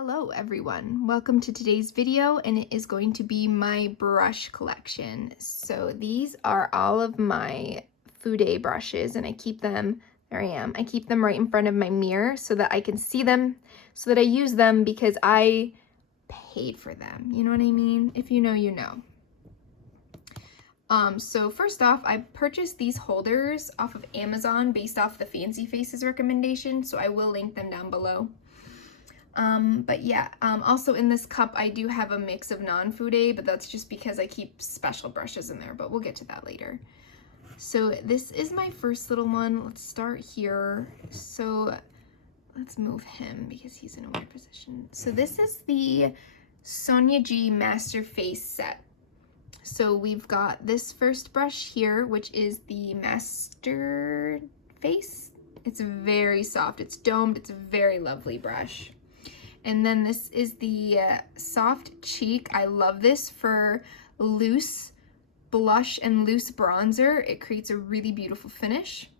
Hello everyone, welcome to today's video, and it is going to be my brush collection. So these are all of my FUDE brushes, and I keep them, there I am, I keep them right in front of my mirror so that I can see them, so that I use them because I paid for them, you know what I mean? If you know, you know. So first off, I purchased these holders off of Amazon based off the Fancy Faces recommendation, so I will link them down below. But yeah, also in this cup I do have a mix of non-FUDE, but that's just because I keep special brushes in there, but we'll get to that later. So this is my first little one. Let's start here. So let's move him because he's in a weird position. So this is the Sonia G Master Face set. So we've got this first brush here, which is the Master Face. It's very soft, it's domed, it's a very lovely brush. And then this is the Soft Cheek. I love this for loose blush and loose bronzer. It creates a really beautiful finish.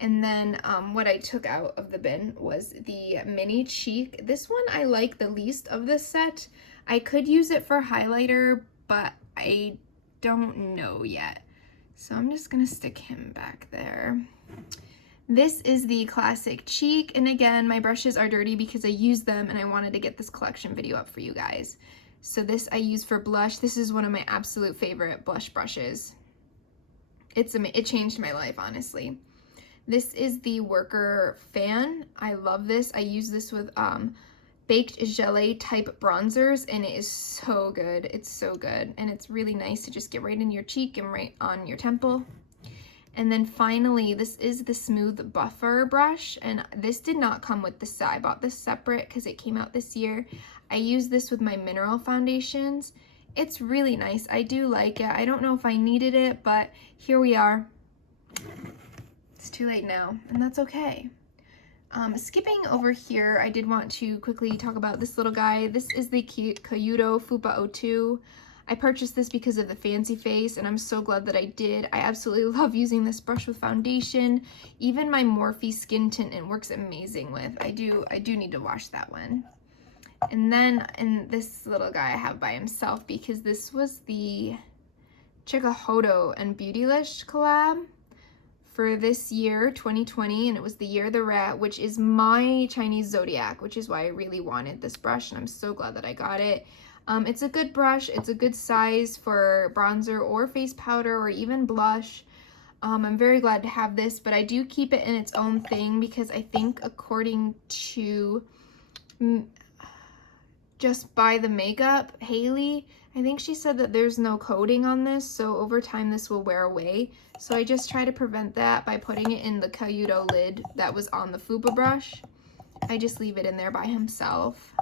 And then what I took out of the bin was the Mini Cheek. This one I like the least of this set. I could use it for highlighter, but I don't know yet. So I'm just gonna stick him back there. This is the Classic Cheek, and again, my brushes are dirty because I used them and I wanted to get this collection video up for you guys. So this I use for blush. This is one of my absolute favorite blush brushes. It changed my life, honestly. This is the Worker Fan. I love this. I use this with baked gelée type bronzers, and it is so good. It's so good, and it's really nice to just get right in your cheek and right on your temple. And then finally, this is the Smooth Buffer brush, and this did not come with the set. I bought this separate because it came out this year. I use this with my mineral foundations. It's really nice. I do like it. I don't know if I needed it, but here we are. It's too late now, and that's okay. Skipping over here, I did want to quickly talk about this little guy. This is the Kyoto Fupa 02. I purchased this because of the Fancy Face, and I'm so glad that I did. I absolutely love using this brush with foundation. Even my Morphe skin tint, it works amazing with. I do need to wash that one. And then in this little guy I have by himself because this was the Chikuhodo and Beautylish collab for this year, 2020, and it was the Year of the Rat, which is my Chinese zodiac, which is why I really wanted this brush, and I'm so glad that I got it. It's a good brush. It's a good size for bronzer or face powder or even blush. I'm very glad to have this, but I do keep it in its own thing because I think according to Just Buy the Makeup, Haley, I think she said that there's no coating on this, so over time this will wear away. So I just try to prevent that by putting it in the Kyoto lid that was on the Fupa brush. I just leave it in there by himself.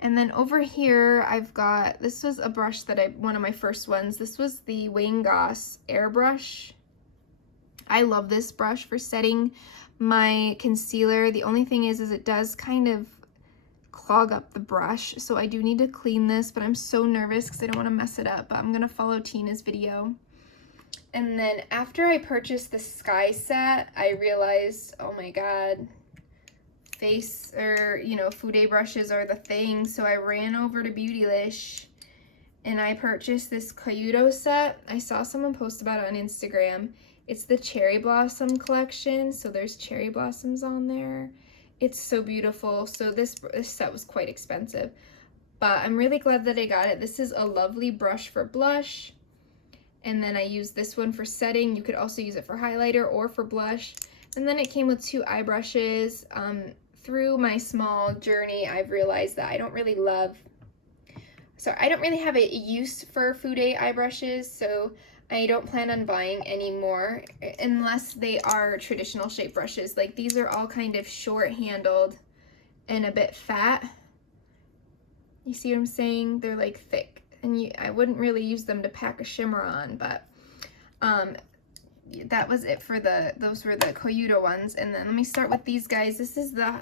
And then over here, I've got, this was a brush that one of my first ones. This was the Wayne Goss airbrush. I love this brush for setting my concealer. The only thing is it does kind of clog up the brush. So I do need to clean this, but I'm so nervous because I don't want to mess it up. But I'm going to follow Tina's video. And then after I purchased the Sky set, I realized, oh my God, face or FUDE brushes are the thing. So I ran over to Beautylish and I purchased this Kyoto set. I saw someone post about it on Instagram. It's the Cherry Blossom collection, so there's cherry blossoms on there. It's so beautiful. So this set was quite expensive, but I'm really glad that I got it. This is a lovely brush for blush, and then I use this one for setting. You could also use it for highlighter or for blush. And then it came with 2 eye brushes. Through my small journey, I've realized that I don't really have a use for FUDE eye brushes, so I don't plan on buying any more unless they are traditional shape brushes. Like these are all kind of short handled and a bit fat. You see what I'm saying? They're like thick, and I wouldn't really use them to pack a shimmer on, but that was it for those were the Kyoto ones. And then let me start with these guys. This is the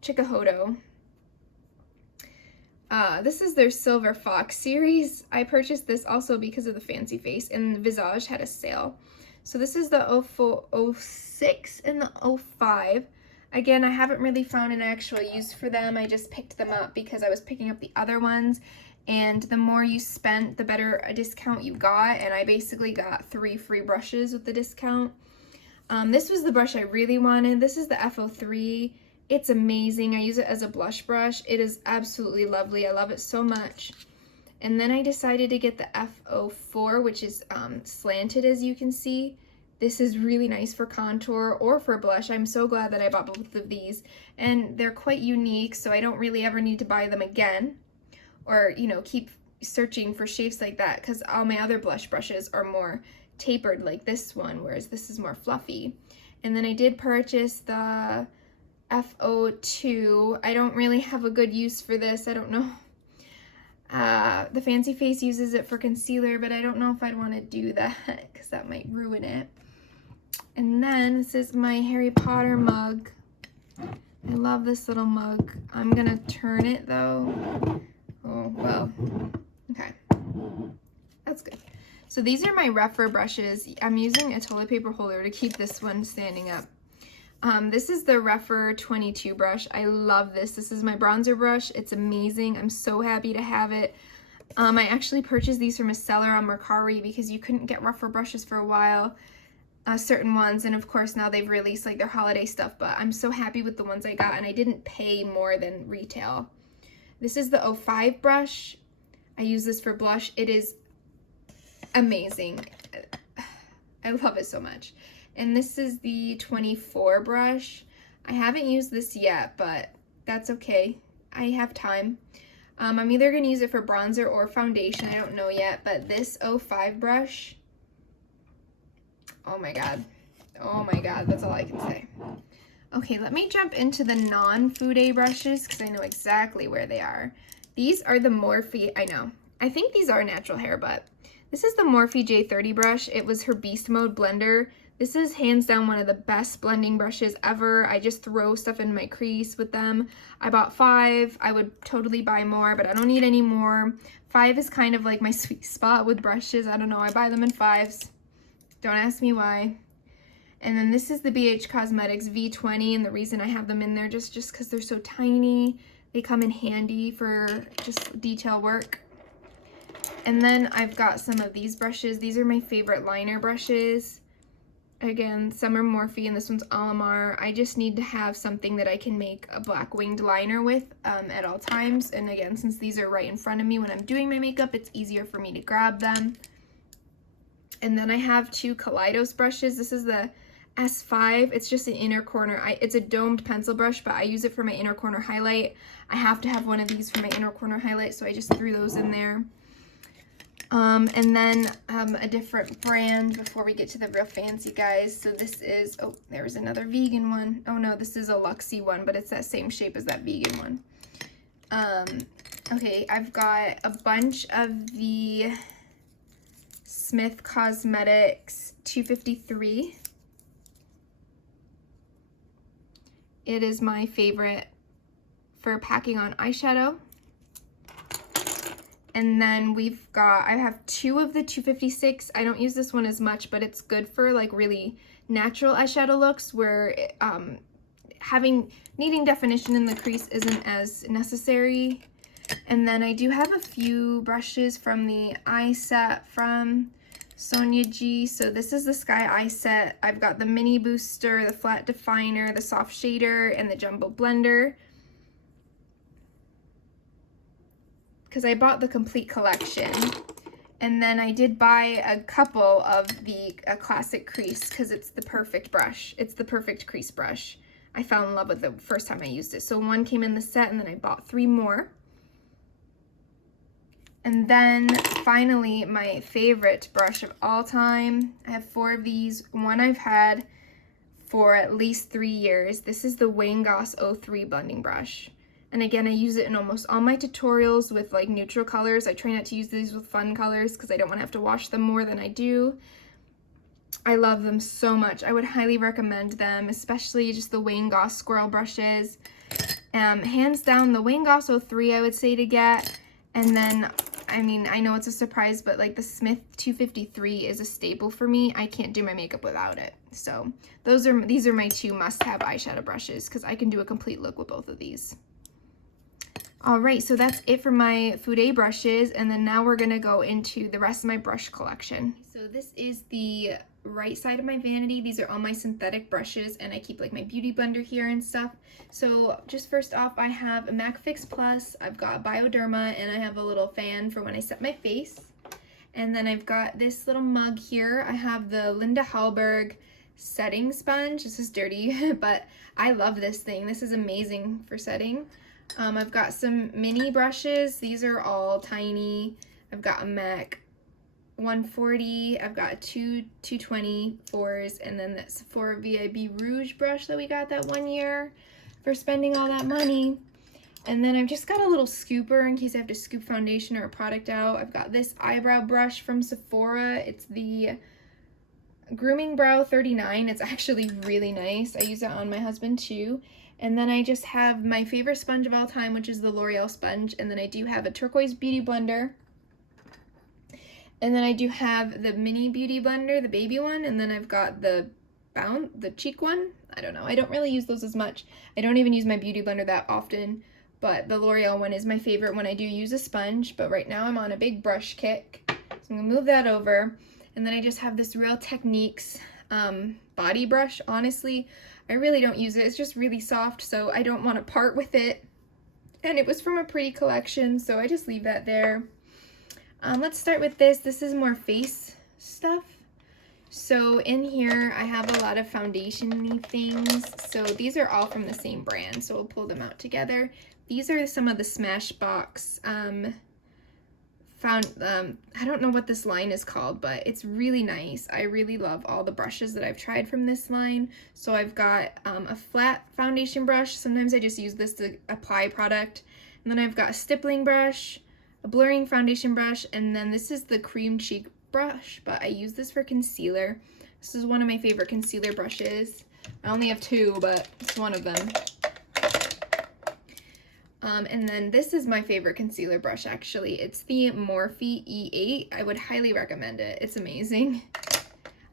Chikuhodo. This is their Silver Fox series. I purchased this also because of the Fancy Face, and Visage had a sale. So this is the 06 and the 05. Again, I haven't really found an actual use for them. I just picked them up because I was picking up the other ones, and the more you spent, the better a discount you got, and I basically got 3 free brushes with the discount. This was the brush I really wanted. This is the F03. It's amazing. I use it as a blush brush. It is absolutely lovely. I love it so much. And then I decided to get the F04, which is slanted, as you can see. This is really nice for contour or for blush. I'm so glad that I bought both of these. And they're quite unique, so I don't really ever need to buy them again. Or, you know, keep searching for shapes like that, because all my other blush brushes are more tapered like this one, whereas this is more fluffy. And then I did purchase the F02. I don't really have a good use for this. I don't know. The Fancy Face uses it for concealer, but I don't know if I'd want to do that because that might ruin it. And then this is my Harry Potter mug. I love this little mug. I'm gonna turn it though. Oh, well, okay. That's good. So these are my Rephr brushes. I'm using a toilet paper holder to keep this one standing up. This is the Rephr 22 brush. I love this. This is my bronzer brush. It's amazing. I'm so happy to have it. I actually purchased these from a seller on Mercari because you couldn't get Rephr brushes for a while, certain ones, and of course now they've released like their holiday stuff, but I'm so happy with the ones I got, and I didn't pay more than retail. This is the 05 brush. I use this for blush. It is amazing. I love it so much. And this is the 24 brush. I haven't used this yet, but that's okay. I have time. I'm either going to use it for bronzer or foundation. I don't know yet, but this 05 brush, oh my god. Oh my god, that's all I can say. Okay, let me jump into the non-FUDE brushes because I know exactly where they are. These are the Morphe, I know. I think these are natural hair, but this is the Morphe J30 brush. It was her Beast Mode blender. This is hands down one of the best blending brushes ever. I just throw stuff in my crease with them. I bought 5. I would totally buy more, but I don't need any more. 5 is kind of like my sweet spot with brushes. I don't know, I buy them in 5s. Don't ask me why. And then this is the BH Cosmetics V20, and the reason I have them in there just because they're so tiny. They come in handy for just detail work. And then I've got some of these brushes. These are my favorite liner brushes. Again, some are Morphe and this one's Alamar. I just need to have something that I can make a black winged liner with at all times. And again, since these are right in front of me when I'm doing my makeup, it's easier for me to grab them. And then I have 2 Kaleidos brushes. This is the S5. It's just an inner corner. It's a domed pencil brush, but I use it for my inner corner highlight. I have to have one of these for my inner corner highlight, so I just threw those in there. And then a different brand before we get to the real fancy guys. So this is, oh, there's another vegan one. Oh no, this is a Luxie one, but it's that same shape as that vegan one. Okay, I've got a bunch of the Smith Cosmetics 253. It is my favorite for packing on eyeshadow. And then I have 2 of the 256. I don't use this one as much, but it's good for like really natural eyeshadow looks where needing definition in the crease isn't as necessary. And then I do have a few brushes from the eye set from Sonia G. So this is the Sky Eye Set. I've got the Mini Booster, the Flat Definer, the Soft Shader, and the Jumbo Blender. Because I bought the complete collection. And then I did buy a couple of the classic crease because it's the perfect brush. It's the perfect crease brush. I fell in love with it the first time I used it. So 1 came in the set, and then I bought 3 more. And then finally, my favorite brush of all time. I have 4 of these. One I've had for at least 3 years. This is the Wayne Goss 03 blending brush. And again, I use it in almost all my tutorials with like neutral colors. I try not to use these with fun colors because I don't want to have to wash them more than I do. I love them so much. I would highly recommend them, especially just the Wayne Goss Squirrel brushes. Hands down, the Wayne Goss 03 I would say to get. And then I mean, I know it's a surprise, but like the Smith 253 is a staple for me. I can't do my makeup without it. So these are my two must-have eyeshadow brushes because I can do a complete look with both of these. All right, so that's it for my FUDE brushes, and then now we're gonna go into the rest of my brush collection. So this is the right side of my vanity. These are all my synthetic brushes, and I keep like my beauty blender here and stuff. So just first off, I have a MAC Fix Plus, I've got Bioderma, and I have a little fan for when I set my face. And then I've got this little mug here. I have the Linda Hallberg setting sponge. This is dirty, but I love this thing. This is amazing for setting. I've got some mini brushes. These are all tiny. I've got a MAC 140. I've got two 224s, and then that Sephora VIB Rouge brush that we got that one year for spending all that money. And then I've just got a little scooper in case I have to scoop foundation or a product out. I've got this eyebrow brush from Sephora. It's the Grooming Brow 39. It's actually really nice. I use it on my husband too. And then I just have my favorite sponge of all time, which is the L'Oreal sponge. And then I do have a turquoise beauty blender. And then I do have the mini beauty blender, the baby one. And then I've got the cheek one. I don't know. I don't really use those as much. I don't even use my beauty blender that often. But the L'Oreal one is my favorite when I do use a sponge. But right now I'm on a big brush kick. So I'm going to move that over. And then I just have this Real Techniques body brush. Honestly, I really don't use it. It's just really soft, so I don't want to part with it. And it was from a pretty collection, so I just leave that there. Let's start with this. This is more face stuff. So in here, I have a lot of foundation-y things. So these are all from the same brand, so we'll pull them out together. These are some of the Smashbox I don't know what this line is called, but it's really nice. I really love all the brushes that I've tried from this line. So I've got a flat foundation brush. Sometimes I just use this to apply product. And then I've got a stippling brush, a blurring foundation brush, and then this is the cream cheek brush, but I use this for concealer. This is one of my favorite concealer brushes. I only have two, but it's one of them. And then this is my favorite concealer brush, actually. It's the Morphe E8. I would highly recommend it. It's amazing.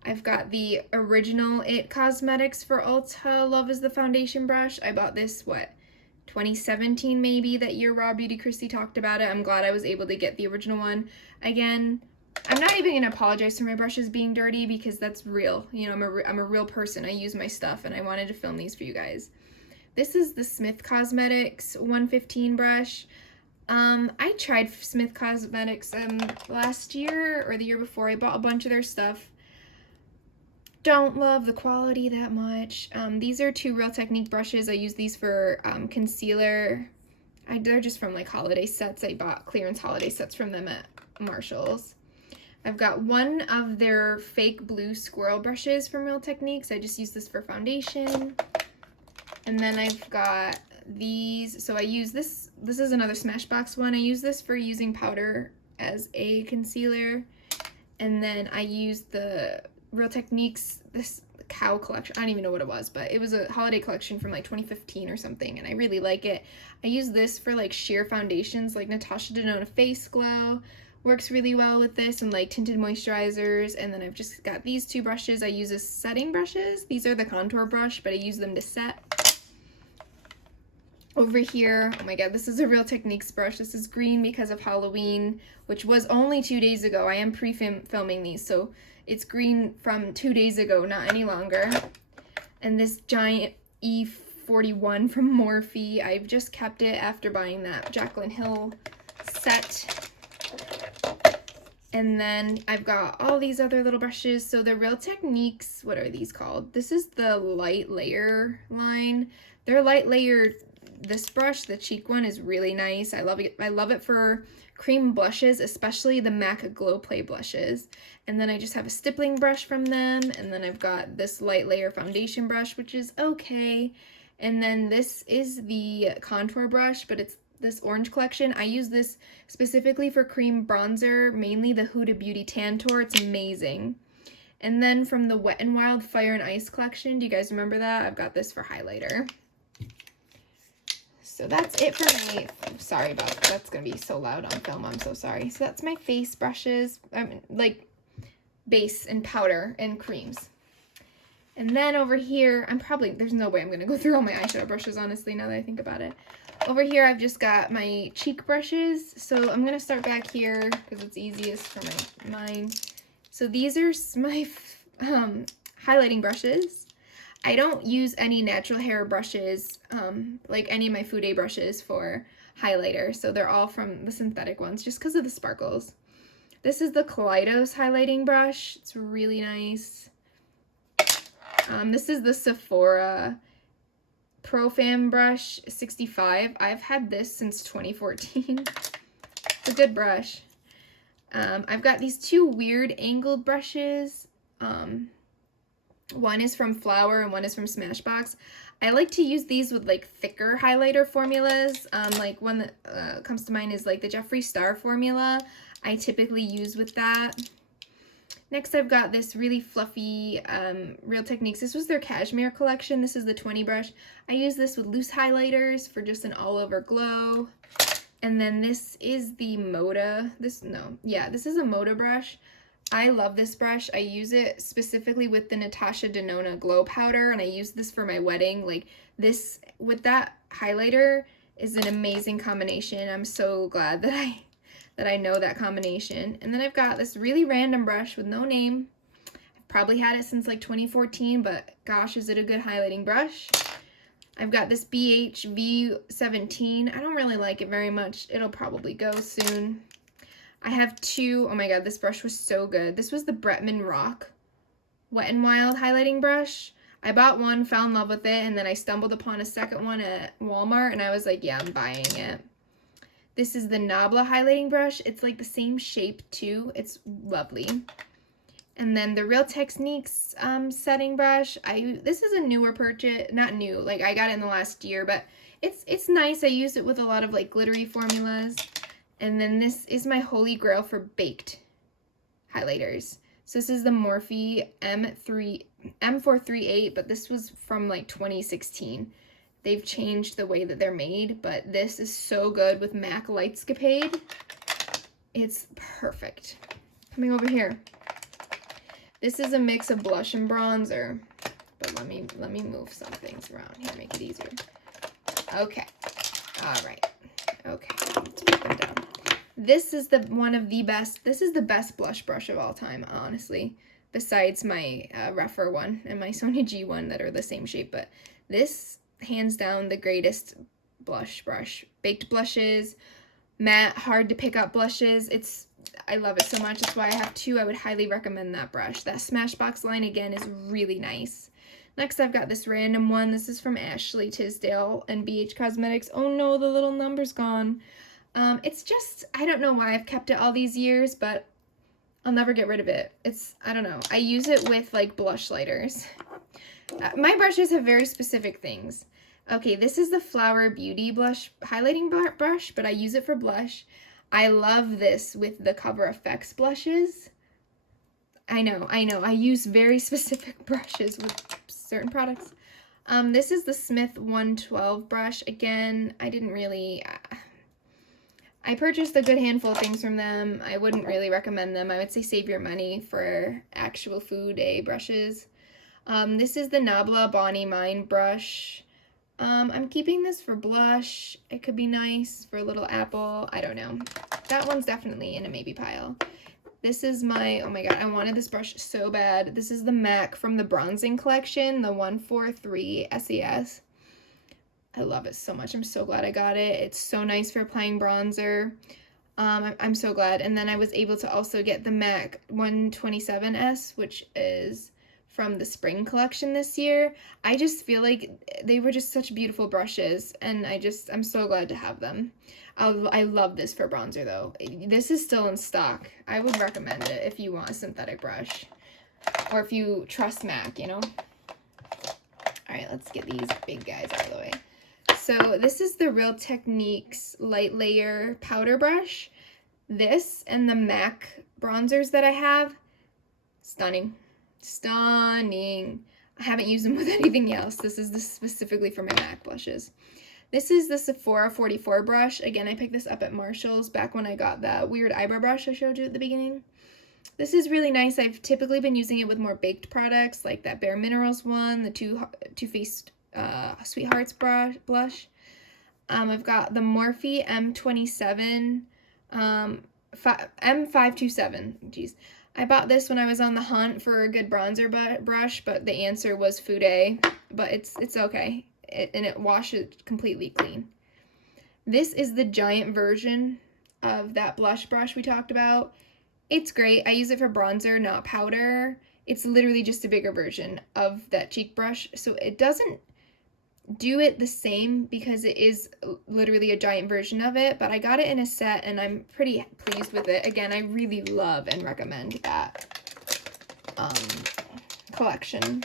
I've got the original It Cosmetics for Ulta Love is the foundation brush. I bought this, 2017 maybe, that year Raw Beauty Christy talked about it. I'm glad I was able to get the original one. Again, I'm not even going to apologize for my brushes being dirty because that's real. You know, I'm a real person. I use my stuff, and I wanted to film these for you guys. This is the Smith Cosmetics 115 brush. I tried Smith Cosmetics last year or the year before. I bought a bunch of their stuff. Don't love the quality that much. These are two Real Technique brushes. I use these for concealer. They're just from like holiday sets. I bought clearance holiday sets from them at Marshall's. I've got one of their fake blue squirrel brushes from Real Techniques. I just use this for foundation. And then I've got these, so I use this is another Smashbox one. I use this for using powder as a concealer. And then I use the Real Techniques, this cow collection. I don't even know what it was, but it was a holiday collection from like 2015 or something, and I really like it. I use this for like sheer foundations, like Natasha Denona Face Glow works really well with this, and like tinted moisturizers. And then I've just got these two brushes. I use as setting brushes. These are the contour brush, but I use them to set. Over here, oh my god, this is a Real Techniques brush. This is green because of Halloween, which was only 2 days ago. I am pre-filming these, so it's green from 2 days ago, not any longer. And this giant E41 from Morphe. I've just kept it after buying that Jaclyn Hill set. And then I've got all these other little brushes. So the Real Techniques, what are these called? This is the Light Layer line. They're light layer. This brush, the cheek one, is really nice. I love it. I love it for cream blushes, especially the MAC Glow Play blushes. And then I just have a stippling brush from them. And then I've got this light layer foundation brush, which is okay. And then this is the contour brush, but it's this orange collection. I use this specifically for cream bronzer, mainly the Huda Beauty Tantour. It's amazing. And then from the Wet n Wild Fire and Ice collection, do you guys remember that? I've got this for highlighter. So that's it for me. Sorry about that. That's going to be so loud on film. I'm so sorry. So that's my face brushes, like base and powder and creams. And then over here, there's no way I'm going to go through all my eyeshadow brushes, honestly, now that I think about it. Over here, I've just got my cheek brushes. So I'm going to start back here because it's easiest for mine. So these are my highlighting brushes. I don't use any natural hair brushes, like any of my FUDE brushes for highlighter. So they're all from the synthetic ones just because of the sparkles. This is the Kaleidos highlighting brush. It's really nice. This is the Sephora Pro Fan Brush 65. I've had this since 2014. It's a good brush. I've got these two weird angled brushes. One is from Flower and one is from Smashbox. I like to use these with like thicker highlighter formulas. Like one that comes to mind is like the Jeffree Star formula. I typically use with that. Next, I've got this really fluffy Real Techniques. This was their Cashmere collection. This is the 20 brush. I use this with loose highlighters for just an all-over glow. And then this is the Moda. This is a Moda brush. I love this brush. I use it specifically with the Natasha Denona Glow Powder, and I use this for my wedding. Like this, with that highlighter, is an amazing combination. I'm so glad that I know that combination. And then I've got this really random brush with no name. I've probably had it since like 2014, but gosh, is it a good highlighting brush. I've got this BH V17. I don't really like it very much. It'll probably go soon. I have two, oh my god, this brush was so good. This was the Bretman Rock Wet n Wild highlighting brush. I bought one, fell in love with it, and then I stumbled upon a second one at Walmart, and I was like, yeah, I'm buying it. This is the Nabla highlighting brush. It's like the same shape too. It's lovely. And then the Real Techniques setting brush. This is a newer purchase, not new, like I got it in the last year, but it's nice. I use it with a lot of like glittery formulas. And then this is my holy grail for baked highlighters. So this is the Morphe M438, but this was from like 2016. They've changed the way that they're made, but this is so good with MAC Lightscapade. It's perfect. Coming over here. This is a mix of blush and bronzer, but let me move some things around here, make it easier. Okay. All right. Okay. Let's put them down. This is this is the best blush brush of all time, honestly, besides my Refer one and my Sonia G one that are the same shape, but this, hands down, the greatest blush brush. Baked blushes, matte, hard to pick up blushes. I love it so much. That's why I have two. I would highly recommend that brush. That Smashbox line, again, is really nice. Next, I've got this random one. This is from Ashley Tisdale and BH Cosmetics. Oh no, the little number's gone. It's just, I don't know why I've kept it all these years, but I'll never get rid of it. I don't know. I use it with like blush lighters. My brushes have very specific things. Okay, this is the Flower Beauty blush highlighting brush, but I use it for blush. I love this with the Cover FX blushes. I know. I use very specific brushes with certain products. This is the Smith 112 brush. Again, I purchased a good handful of things from them. I wouldn't really recommend them. I would say save your money for actual FUDE brushes. This is the Nabla Bonnie Mine brush. I'm keeping this for blush. It could be nice for a little apple. I don't know. That one's definitely in a maybe pile. This is my, oh my god, I wanted this brush so bad. This is the MAC from the bronzing collection, the 143 SES. I love it so much. I'm so glad I got it. It's so nice for applying bronzer. I'm so glad. And then I was able to also get the MAC 127S, which is from the spring collection this year. I just feel like they were just such beautiful brushes, and I'm so glad to have them. I love this for bronzer though. This is still in stock. I would recommend it if you want a synthetic brush, or if you trust MAC, you know? All right, let's get these big guys out of the way. So this is the Real Techniques Light Layer Powder Brush. This and the MAC bronzers that I have, stunning. Stunning. I haven't used them with anything else. This is specifically for my MAC blushes. This is the Sephora 44 brush. Again, I picked this up at Marshall's back when I got that weird eyebrow brush I showed you at the beginning. This is really nice. I've typically been using it with more baked products, like that Bare Minerals one, the Too Faced Sweethearts blush. I've got the Morphe M27, M527. Jeez. I bought this when I was on the hunt for a good bronzer brush, but the answer was FUDE, but it's okay. And it washes completely clean. This is the giant version of that blush brush we talked about. It's great. I use it for bronzer, not powder. It's literally just a bigger version of that cheek brush, so it doesn't do it the same because it is literally a giant version of it, but I got it in a set and I'm pretty pleased with it. Again, I really love and recommend that collection.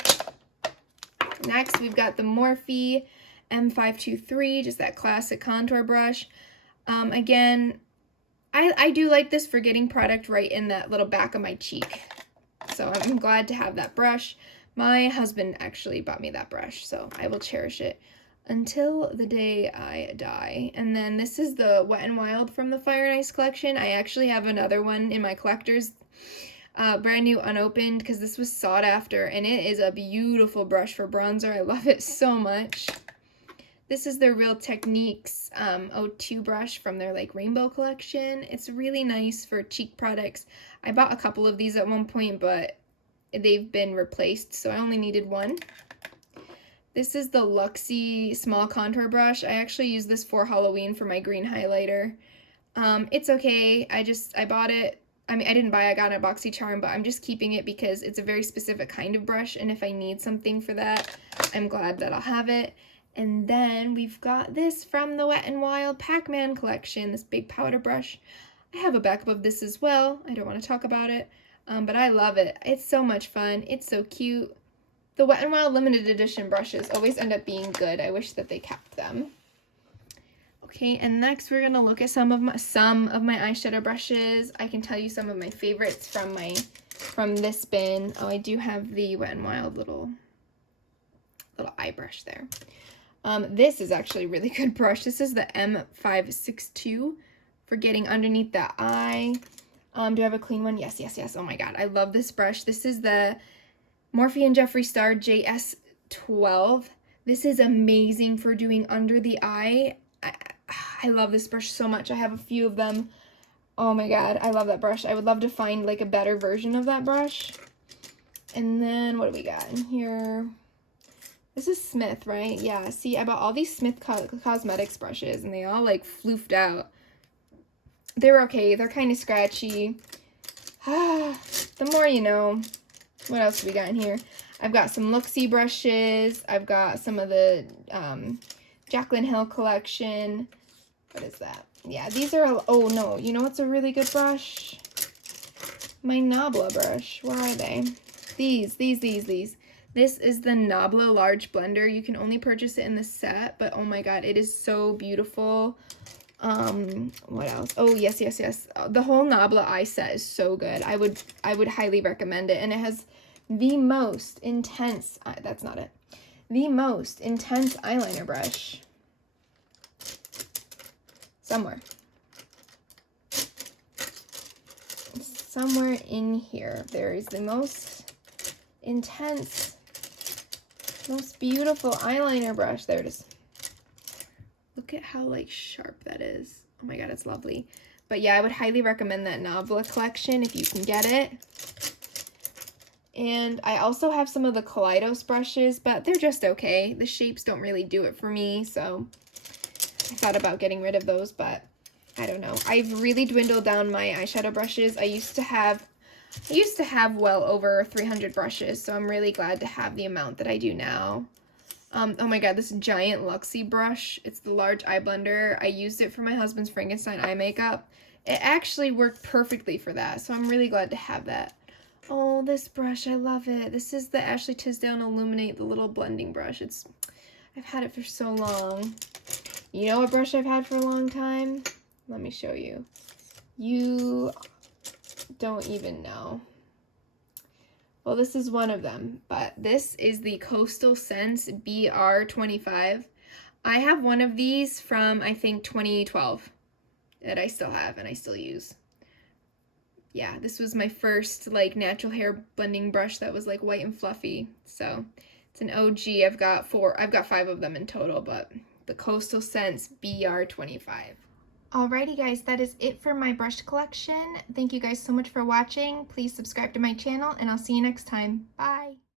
Next, we've got the Morphe M523, just that classic contour brush. Again, I do like this for getting product right in that little back of my cheek. So I'm glad to have that brush. My husband actually bought me that brush, so I will cherish it until the day I die. And then this is the Wet n Wild from the Fire and Ice collection. I actually have another one in my collector's, brand new, unopened, because this was sought after, and it is a beautiful brush for bronzer. I love it so much. This is their Real Techniques O2 brush from their like rainbow collection. It's really nice for cheek products. I bought a couple of these at one point, but they've been replaced, so I only needed one. This is the Luxie small contour brush. I actually used this for Halloween for my green highlighter. It's okay. I bought it. I mean, I didn't buy it, I got a BoxyCharm, but I'm just keeping it because it's a very specific kind of brush, and if I need something for that, I'm glad that I'll have it. And then we've got this from the Wet n Wild Pac-Man collection, this big powder brush. I have a backup of this as well. I don't want to talk about it. But I love it. It's so much fun. It's so cute. The Wet n Wild limited edition brushes always end up being good. I wish that they kept them. Okay, and next we're gonna look at some of my eyeshadow brushes. I can tell you some of my favorites from this bin. Oh, I do have the Wet n Wild little eye brush there. This is actually a really good brush. This is the M562 for getting underneath the eye. Do I have a clean one? Yes, yes, yes. Oh my god, I love this brush. This is the Morphe and Jeffree Star JS12. This is amazing for doing under the eye. I love this brush so much. I have a few of them. Oh my god, I love that brush. I would love to find like a better version of that brush. And then what do we got in here? This is Smith, right? Yeah, see, I bought all these Smith Cosmetics brushes and they all like floofed out. They're okay. They're kind of scratchy. The more you know. What else do we got in here? I've got some Luxie brushes. I've got some of the Jaclyn Hill collection. What is that? Yeah, these are, oh no, you know what's a really good brush? My Nabla brush. Where are they? These. This is the Nabla Large Blender. You can only purchase it in the set, but oh my god, it is so beautiful. What else? Oh, yes. The whole Nabla eye set is so good. I would highly recommend it. And it has the most intense, that's not it. The most intense eyeliner brush. Somewhere in here, there is the most intense, most beautiful eyeliner brush. There it is. Look at how like sharp that is. Oh my god, it's lovely. But yeah, I would highly recommend that Nabla collection if you can get it. And I also have some of the Kaleidos brushes, but they're just okay. The shapes don't really do it for me, so I thought about getting rid of those, but I don't know. I've really dwindled down my eyeshadow brushes. I used to have well over 300 brushes, so I'm really glad to have the amount that I do now. Oh my god, this giant Luxie brush. It's the large eye blender. I used it for my husband's Frankenstein eye makeup. It actually worked perfectly for that, so I'm really glad to have that. Oh, this brush, I love it. This is the Ashley Tisdale Illuminate, the little blending brush. I've had it for so long. You know what brush I've had for a long time? Let me show you. You don't even know. Well, this is one of them, but this is the Coastal Scents BR25. I have one of these from, I think, 2012 that I still have and I still use. Yeah, this was my first like natural hair blending brush that was like white and fluffy. So it's an OG. I've got 5 of them in total, but the Coastal Scents BR25. Alrighty guys, that is it for my brush collection. Thank you guys so much for watching. Please subscribe to my channel and I'll see you next time. Bye!